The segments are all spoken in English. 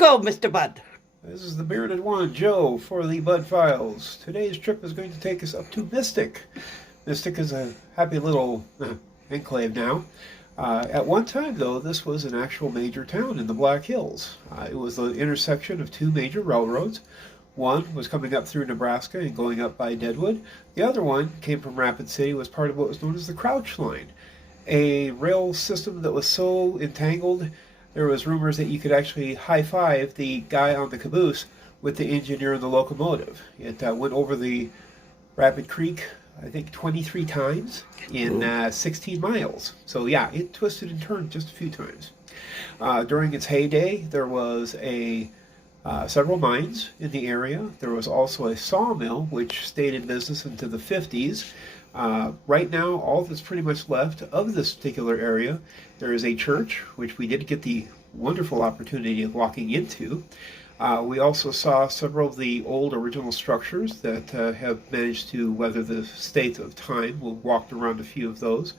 Go, Mr. Bud. This is the Bearded One, Joe, for the Bud Files. Today's trip is going to take us up to Mystic. Mystic is a happy little enclave now. At one time, though, this was an actual major town in the Black Hills. It was the intersection of two major railroads. One was coming up through Nebraska and going up by Deadwood. The other one came from Rapid City, was part of what was known as the Crouch Line, a rail system that was so entangled there was rumors that you could actually high-five the guy on the caboose with the engineer of the locomotive. It went over the Rapid Creek, I think, 23 times in 16 miles. So yeah, it twisted and turned just a few times. During its heyday, there was several mines in the area. There was also a sawmill, which stayed in business into the 50s. Right now, all that's pretty much left of this particular area, there is a church, which we did get the wonderful opportunity of walking into. We also saw several of the old original structures that have managed to weather the state of time. We walked around a few of those.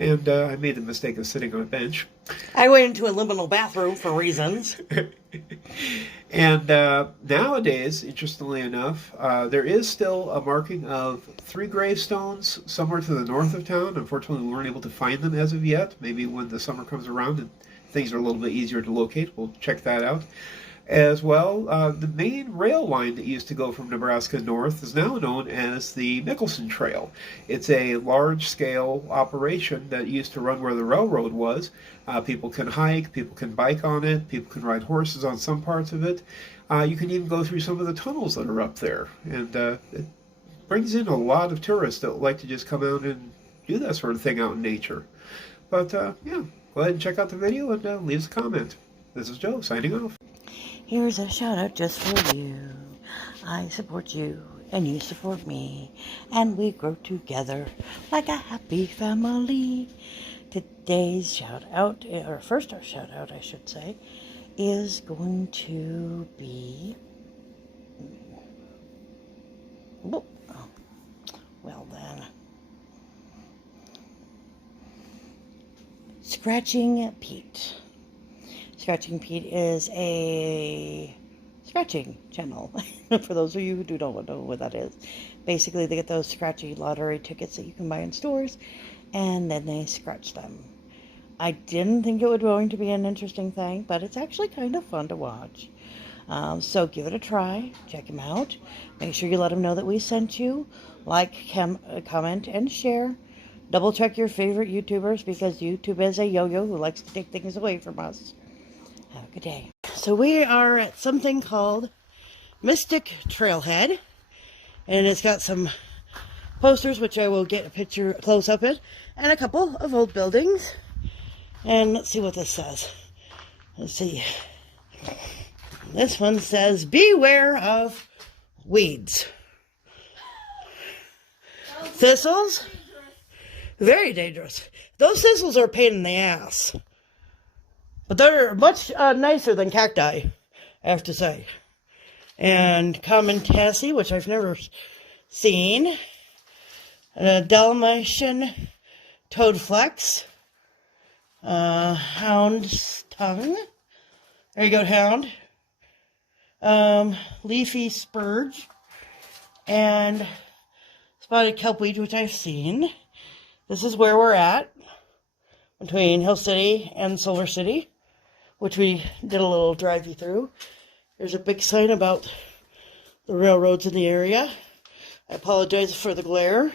And I made the mistake of sitting on a bench. I went into a liminal bathroom for reasons. And nowadays, interestingly enough, there is still a marking of 3 gravestones somewhere to the north of town. Unfortunately, we weren't able to find them as of yet. Maybe when the summer comes around and things are a little bit easier to locate, we'll check that out. As well, the main rail line that used to go from Nebraska north is now known as the Nicholson Trail. It's a large-scale operation that used to run where the railroad was. People can hike, people can bike on it, people can ride horses on some parts of it. You can even go through some of the tunnels that are up there. And it brings in a lot of tourists that like to just come out and do that sort of thing out in nature. But yeah, go ahead and check out the video and leave us a comment. This is Joe, signing off. Here's a shout out just for you. I support you and you support me, and we grow together like a happy family. Today's shout out, or first our shout out, I should say, is going to be. Oh, well then. Scratching Pete. Scratching Pete is a scratching channel. For those of you who don't know what that is. Basically, they get those scratchy lottery tickets that you can buy in stores, and then they scratch them. I didn't think it was going to be an interesting thing, but it's actually kind of fun to watch. So give it a try. Check him out. Make sure you let him know that we sent you. Like, comment, and share. Double check your favorite YouTubers, because YouTube is a yo-yo who likes to take things away from us. Have a good day. So we are at something called Mystic Trailhead, and it's got some posters, which I will get a picture close up in, and a couple of old buildings. And let's see what this says. Let's see. This one says, beware of weeds. Thistles? Very dangerous. Those thistles are a pain in the ass. But they're much nicer than cacti, I have to say. And common tassie, which I've never seen. A Dalmatian toadflex. Hound's tongue. There you go, hound. Leafy spurge. And spotted kelpweed, which I've seen. This is where we're at, between Hill City and Silver City, which we did a little drive-you through. There's a big sign about the railroads in the area. I apologize for the glare.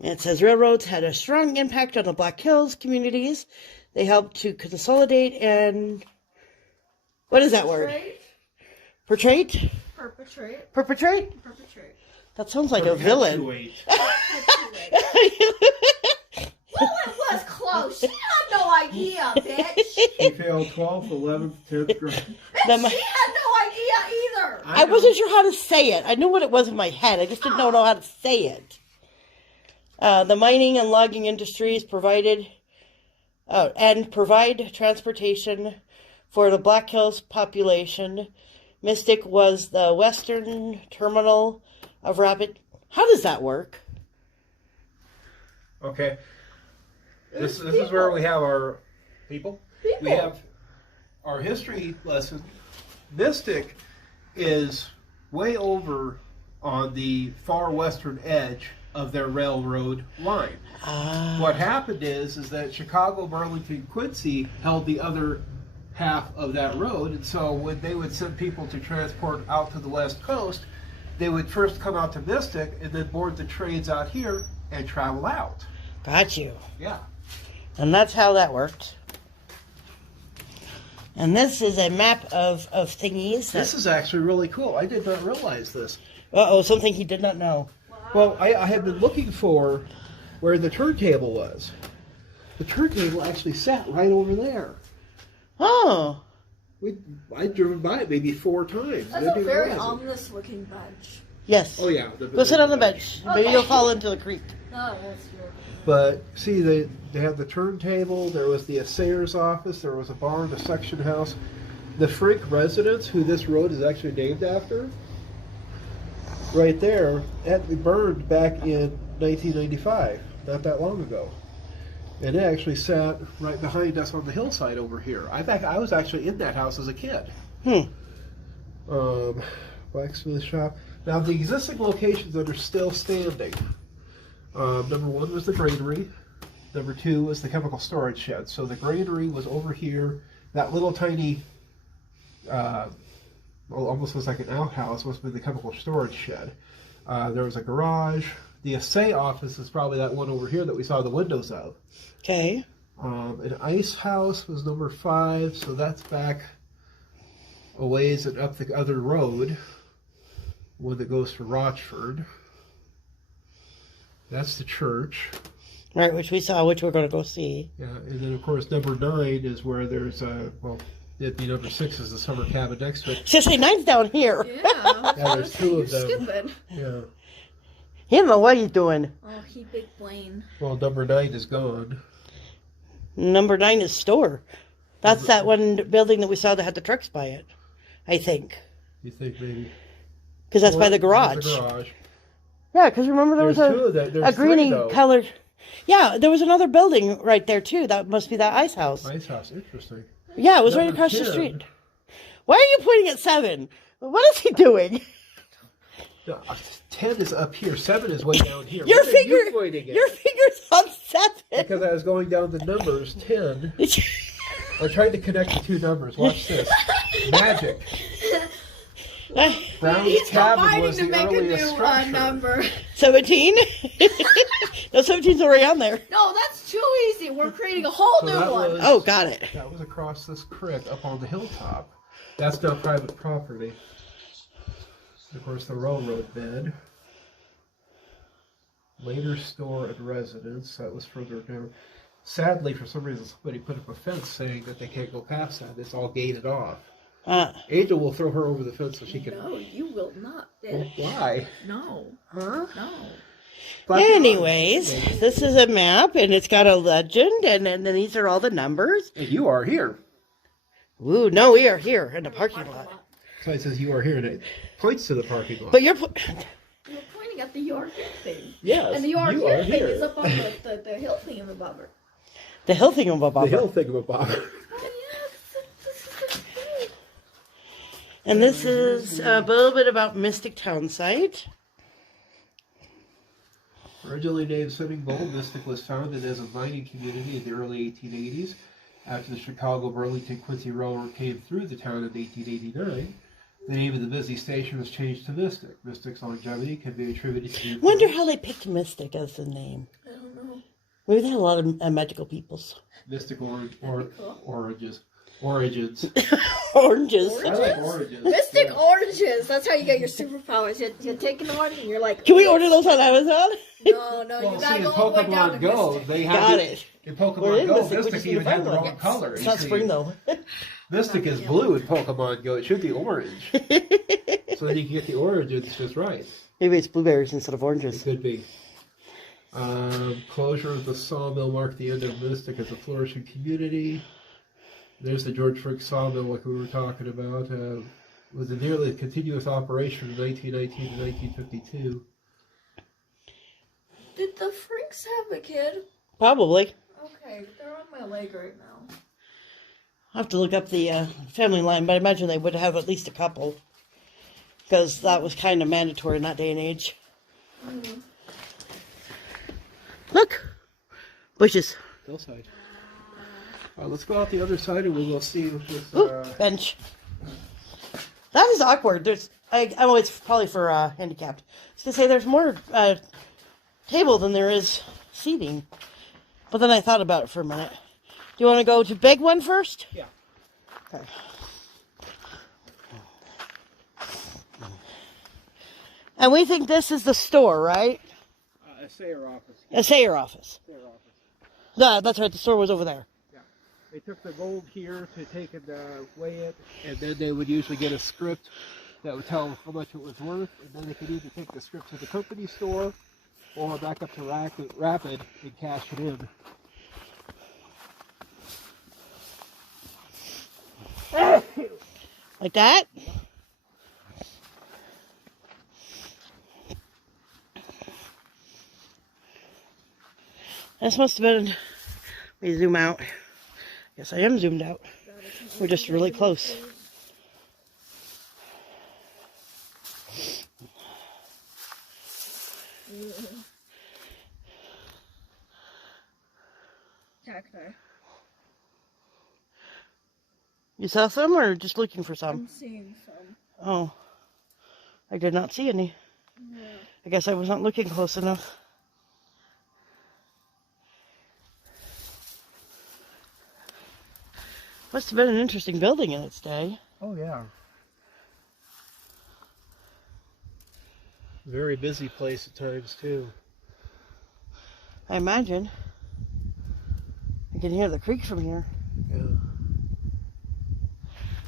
It says railroads had a strong impact on the Black Hills communities. They helped to consolidate and... What is that word? Portrait? Perpetrate. Perpetrate? Perpetrate. That sounds like a villain. Well, it was close. She had no idea, bitch. He failed 12th, 11th, 10th grade. And she had no idea either. I wasn't sure how to say it. I knew what it was in my head. I just didn't know how to say it. The mining and logging industries provide transportation for the Black Hills population. Mystic was the western terminal of Rapid. How does that work? Okay. This is where we have our people. We have our history lesson, Mystic is way over on the far western edge of their railroad line. What happened is that Chicago, Burlington, Quincy held the other half of that road, and so when they would send people to transport out to the west coast, they would first come out to Mystic and then board the trains out here and travel out. Got you. Yeah. And that's how that worked. And this is a map of thingies. This is actually really cool. I did not realize this. Uh-oh, something he did not know. Well, I had been looking for where the turntable was. The turntable actually sat right over there. Oh. I'd driven by it maybe 4 times. That's a very ominous looking bench. Yes. Oh, yeah. Go sit on the bench. Maybe you'll fall into the creek. Oh, that's true. But, see, they had the turntable, there was the assayer's office, there was a barn, a section house. The Frink residence, who this road is actually named after, right there, that burned back in 1995, not that long ago. And it actually sat right behind us on the hillside over here. I was actually in that house as a kid. Blacksmith Shop. Now, the existing locations that are still standing. Number 1 was the granary. Number 2 was the chemical storage shed. So the granary was over here. That little tiny, almost looks like an outhouse, must be the chemical storage shed. There was a garage. The assay office is probably that one over here that we saw the windows of. Okay. An ice house was number 5, so that's back a ways and up the other road, one that goes to Rochford. That's the church. Right, which we saw, which we're going to go see. Yeah, and then of course number 9 is where there's it'd be number 6 is the summer cabin next to it. Just say 9's down here. Yeah. Yeah, there's 2 of them. Stupid. Yeah. He don't know what he's doing. Oh, he big Blaine. Well, number 9 is gone. Number 9 is store. That's that one building that we saw that had the trucks by it, I think. You think maybe? Because that's by the garage. The garage. Yeah, because remember there There's was 2 of them. There's a 3, greeny though. colored. Yeah, there was another building right there too. That must be that ice house. Ice house, interesting. Yeah, it was right Number across the 10. street. Why are you pointing at 7? What is he doing? No, 10 is up here. 7 is way down here. Your What are finger, you pointing at? your finger's on 7. Because I was going down the numbers. 10. I tried to connect the 2 numbers. Watch this. Magic. Brown's He's cabin combining was to the make a earliest new structure. number. 17? No, 17's already on there. No, that's too easy. We're creating a whole So new that one. was- Oh, got it. That was across this creek up on the hilltop. That's now private property. Of course, the railroad bed. Later store and residence. That was further down. Sadly, for some reason, somebody put up a fence saying that they can't go past that. It's all gated off. Angel will throw her over the fence so she can. No, you will not. Well, why? No. Huh? No. Anyways, this is a map, and it's got a legend, and then these are all the numbers. And you are here. Ooh, no, we are here in the parking lot. So it says you are here, and it points to the parking lot. But you're... You're pointing at the York thing. Yes, And the York you are thing here. is up on the hill thing above her. The hill thing above The hill thingamabob. Oh, yeah. This is the thing. And this is a little bit about Mystic Town site. Originally named Sitting Bull, Mystic was founded as a mining community in the early 1880s. After the Chicago, Burlington, Quincy Railroad came through the town in 1889, the name of the busy station was changed to Mystic. Mystic's longevity can be attributed to... Wonder how they picked Mystic as the name. I don't know. Maybe they had a lot of magical peoples. Mystic origins. Origins. Oranges. I like origins. Mystic yeah. oranges. That's how you get your superpowers. You take an orange and you're like... Can we order those on Amazon? No, Well, you see, gotta in go all the way down Pokemon to Go, Mystic. they have Got it. it. In We're Pokemon in Go, Mystic, we Mystic just need even to had find the one. wrong color. It's You not see, spring though. Mystic is blue in Pokemon Go. It should be orange. So then you can get the origins just right. Maybe it's blueberries instead of It oranges. could be. Closure of the sawmill marked the end of Mystic as a flourishing community. There's the George Frick sawmill, like we were talking about. Was a nearly continuous operation from 1919 to 1952. Did the Franks have a kid? Probably. Okay, they're on my leg right now. I'll have to look up the family line, but I imagine they would have at least a couple. Because that was kind of mandatory in that day and age. Mm. Look! Bushes. Hillside. Let's go out the other side and we'll go see if this... Ooh, bench. That is awkward. Oh, it's probably for handicapped. I was going to say there's more table than there is seating. But then I thought about it for a minute. Do you want to go to big one first? Yeah. Okay. And we think this is the store, right? A Sayer office. A Sayer office. Sayer office. No, that's right. The store was over there. Yeah. They took the gold here to take and weigh it, and then they would usually get a script that would tell how much it was worth, and then they could either take the script to the company store or back up to Rapid and cash it in. Like that? This must have been... Let me zoom out. Yes, I am zoomed out. We're just really close. Cacti. You saw some or just looking for some? I'm seeing some. Oh. I did not see any. Yeah. I guess I was not looking close enough. Must have been an interesting building in its day. Oh, yeah. Very busy place at times, too. I imagine. I can hear the creek from here. Yeah.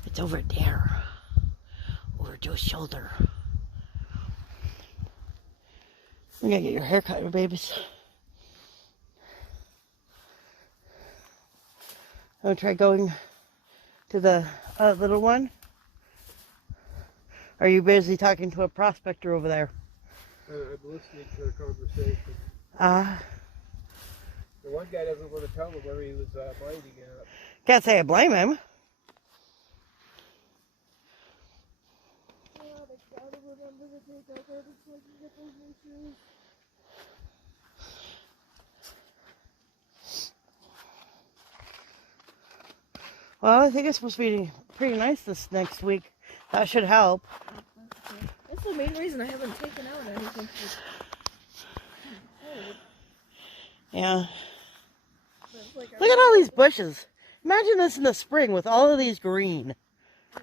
It's over there. Over Joe's shoulder. You're gonna get your hair cut, babies. I'm gonna try going to the little one. Are you busy talking to a prospector over there? I'm listening to their conversation. The one guy doesn't want to tell him where he was mining at. Can't say I blame him. Well, I think it's supposed to be pretty nice this next week. That should help. That's the main reason I haven't taken out anything. Yeah. Look at all these bushes. Imagine this in the spring with all of these green. Yeah.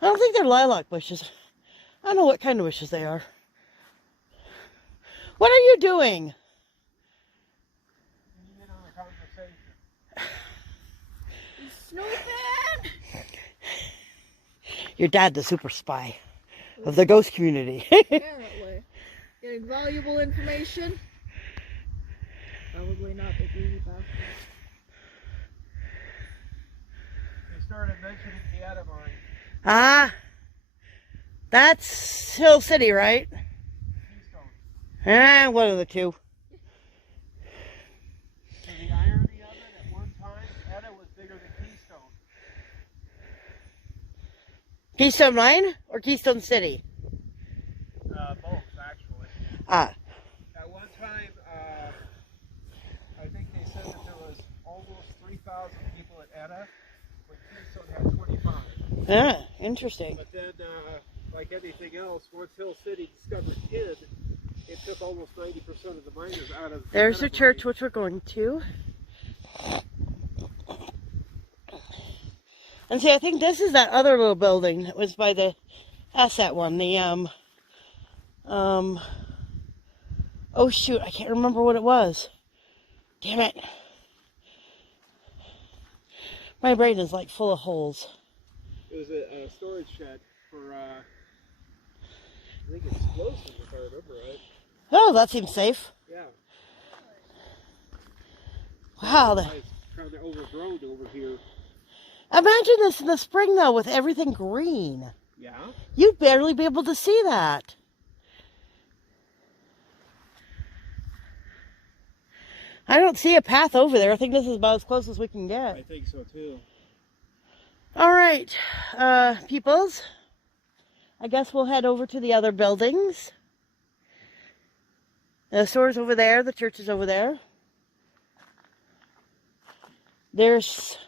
I don't think they're lilac bushes. I don't know what kind of bushes they are. What are you doing? Snooping! Your dad, the super spy of the ghost community. Apparently. Getting valuable information. Probably not the greedy bastard. They started mentioning the Adamine. Ah, that's Hill City, right? Keystone. One of the two. And the irony of it, at one time, Etta was bigger than Keystone. Keystone Mine or Keystone City? Both, actually. Ah, At one time, I think they said that there was almost 3,000 people at Etta, but Keystone had 25. ah, interesting. But then, like anything else, once Hill City discovered tin, it took almost 90% of the miners out of. There's the Etta church mine. which we're going to. And see, I think this is that other little building that was by the asset one. The oh shoot, I can't remember what it was. Damn it. My brain is like full of holes. It was a storage shed for, I think explosives, if I remember right. Oh, that seems safe. Yeah. Wow. It's kind of overgrown over here. Imagine this in the spring though with everything green. Yeah. You'd barely be able to see that. I don't see a path over there. I think this is about as close as we can get. I think so too. All right, peoples. I guess we'll head over to the other buildings. The store's over there. The church is over there. There's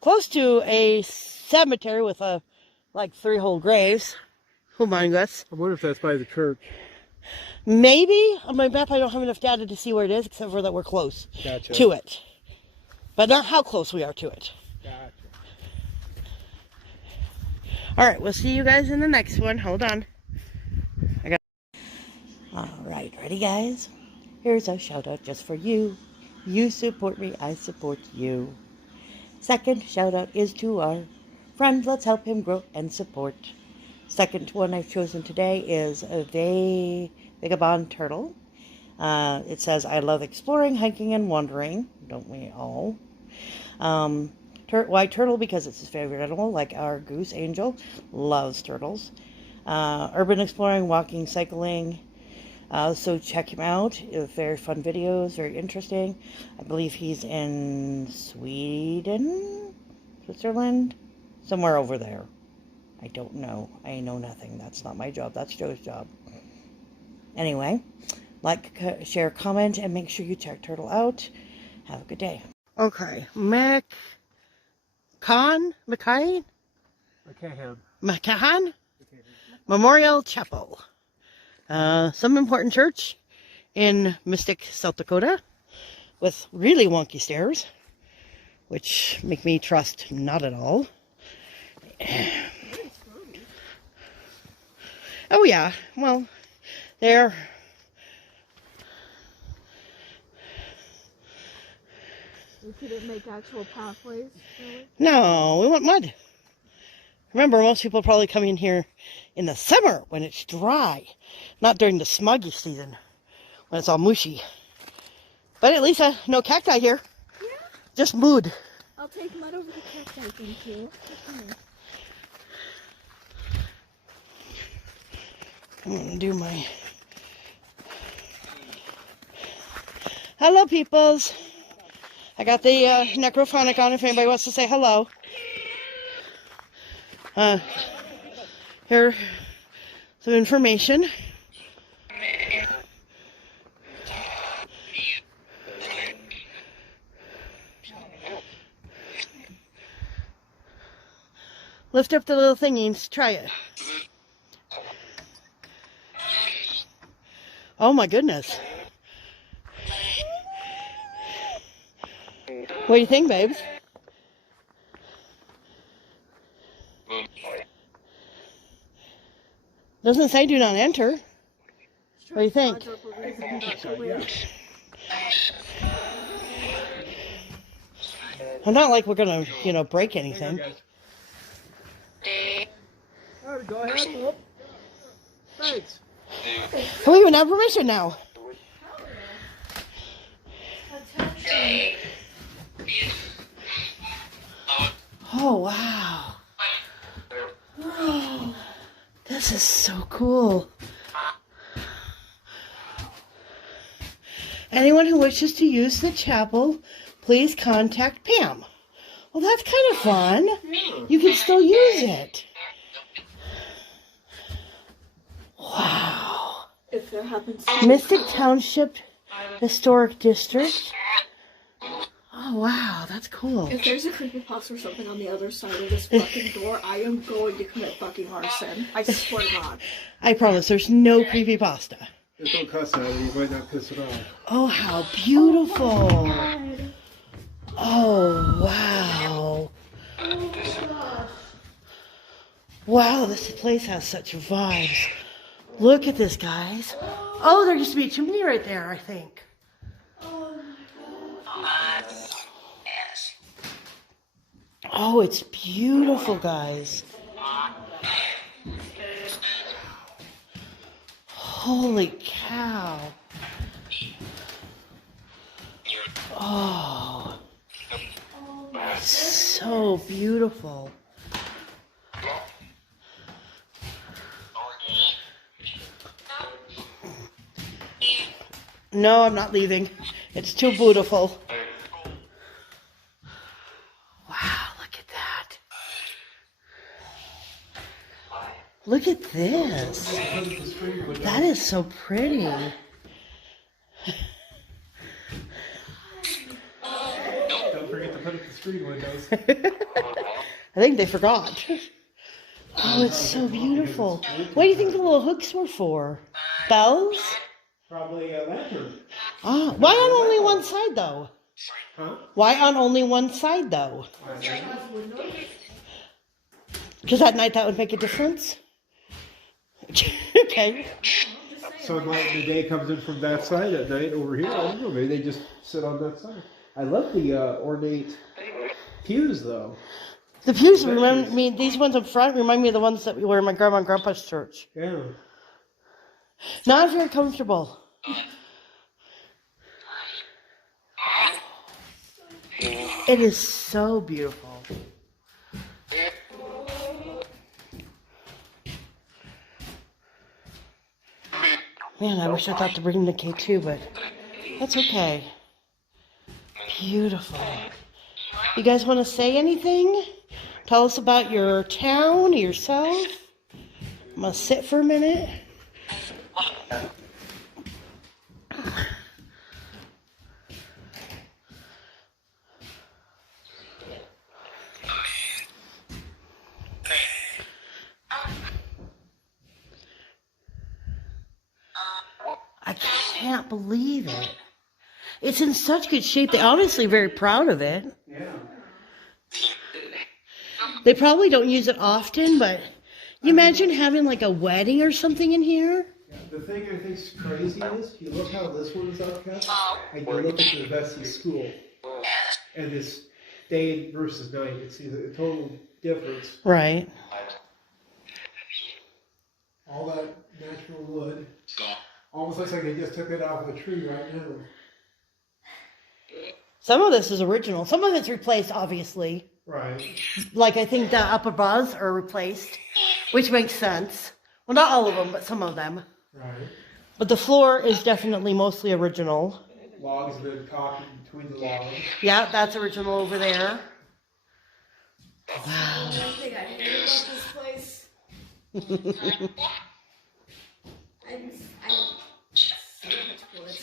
close to a cemetery with like 3 whole graves. Humongous. I wonder if that's by the church. Maybe. On my map, I don't have enough data to see where it is, except for that we're close Gotcha. to it. But not how close we are to it. Gotcha. All right, we'll see you guys in the next one. Hold on. All right, ready, guys? Here's a shout out just for you. You support me, I support you. Second shout out is to our friend. Let's help him grow and support. Second one I've chosen today is a vagabond turtle. It says, I love exploring, hiking, and wandering. Don't we all? Why turtle? Because it's his favorite animal, like our goose Angel loves turtles. Urban exploring, walking, cycling. So check him out. Very fun videos, very interesting. I believe he's in Sweden, Switzerland, somewhere over there. I don't know. I know nothing. That's not my job. That's Joe's job. Anyway, like, share, comment, and make sure you check Turtle out. Have a good day. Okay, McCahan Memorial Chapel. Some important church in Mystic, South Dakota, with really wonky stairs, which make me trust not at all. Oh yeah, well, there. You couldn't make actual pathways, really? No, we want mud. Remember, most people probably come in here in the summer when it's dry, not during the smoggy season when it's all mushy. But at least no cacti here. Yeah. Just mud. I'll take mud over the cacti, thank you. Okay. I'm gonna do my... Hello, peoples. I got the necrophonic on if anybody wants to say hello. Here, some information. Lift up the little thingies. Try it. Oh my goodness. What do you think, babes? Doesn't say do not enter. What do you think? Well, not like we're gonna, break anything. All right, go ahead. Oh, thanks. We even have permission now. Oh, wow. Oh, this is so cool. Anyone who wishes to use the chapel, please contact Pam. Well, that's kind of fun. You can still use it. Wow. If there happens to Mystic Township Historic District. Oh, wow, that's cool. If there's a creepypasta or something on the other side of this fucking door, I am going to commit fucking arson. I swear to God. I promise, there's no creepypasta. Just don't cuss at it, you might not piss it off. Oh, how beautiful. Oh, wow. Wow, this place has such vibes. Look at this, guys. Oh, there used to be a chimney right there, I think. Oh, it's beautiful, guys. Holy cow. Oh, so beautiful. No, I'm not leaving. It's too beautiful. Wow, look at that. Look at this. That is so pretty. Don't forget to put up the screen windows. I think they forgot. Oh, it's so beautiful. What do you think the little hooks were for? Bells? Probably a lantern. Ah, why on only one side though? Huh? Why on only one side though? Because at night that would make a difference. Okay. Sunlight in the day comes in from that side, at night over here. I don't know. Maybe they just sit on that side. I love the ornate pews, though. The pews remind me. These ones up front remind me of the ones that we were in my grandma and grandpa's church. Yeah. Not very comfortable. It is so beautiful. Man, I wish I thought to bring the cake too, but that's okay. Beautiful. You guys want to say anything? Tell us about your town, yourself. I'm going to sit for a minute. I can't believe it. It's in such good shape. They're obviously very proud of it. Yeah. They probably don't use it often, but you imagine having like a wedding or something in here? Yeah. The thing I think's crazy is, you look how this one's upcut, and you look at the Vesey school, and it's day versus night. It's a total difference. Right. All that natural wood. Almost looks like they just took it off of a tree right now. Some of this is original. Some of it's replaced, obviously. Right. Like I think the upper bars are replaced, which makes sense. Well, not all of them, but some of them. Right. But the floor is definitely mostly original. Logs have been caught in between the logs. Yeah, that's original over there. Wow. One thing I hate about this place. So much wood.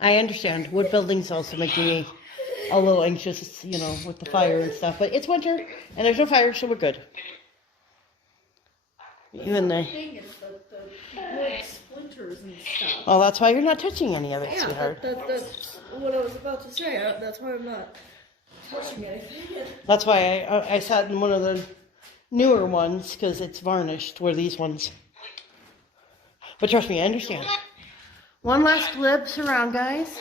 I understand. Wood buildings also make me a little anxious, you know, with the fire and stuff. But it's winter, and there's no fire, so we're good. Even The the... thing is the wood splinters and stuff. Oh, that's why you're not touching any of it, Yeah, sweetheart. that's what I was about to say. That's why I'm not touching anything. That's why I sat in one of the newer ones, because it's varnished, where these ones. But trust me, I understand. One last glimpse around, guys.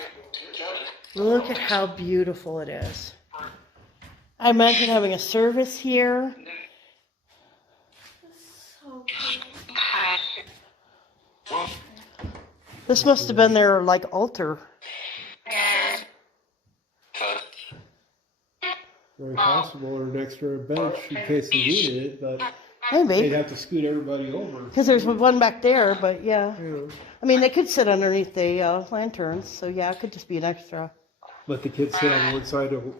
Look at how beautiful it is. I imagine having a service here. So This must have been their, like, altar. Very possible, or an extra bench in case they needed it, but Maybe. they'd have to scoot everybody over. Because there's one back there, but yeah. Yeah. I mean, they could sit underneath the lanterns, so yeah, it could just be an extra. Let the kids sit on one side of it.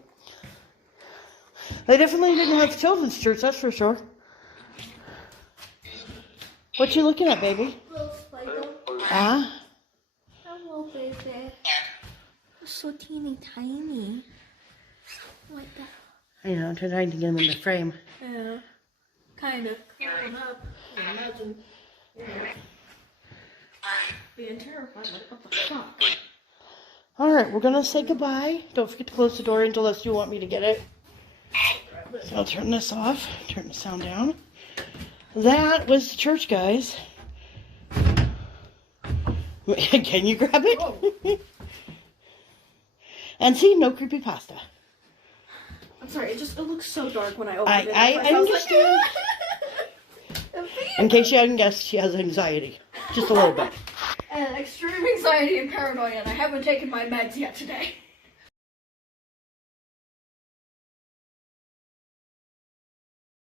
They definitely didn't have children's church, that's for sure. What you looking at, baby? little spider. Ah? Hello, baby. You're so teeny tiny. Like that. I know, I'm trying to get them in the frame. Yeah. Kind of. Crawling up. I imagine. You know. Being terrified. Like, what the fuck? Alright, we're gonna say goodbye. Don't forget to close the door unless you want me to get it. So I'll turn this off, turn the sound down. That was the church, guys. Can you grab it? And see, no creepypasta. I'm sorry, it looks so dark when I open it. I understand. Like, In case you hadn't guessed, she has anxiety. Just a little bit. and extreme anxiety and paranoia, and I haven't taken my meds yet today.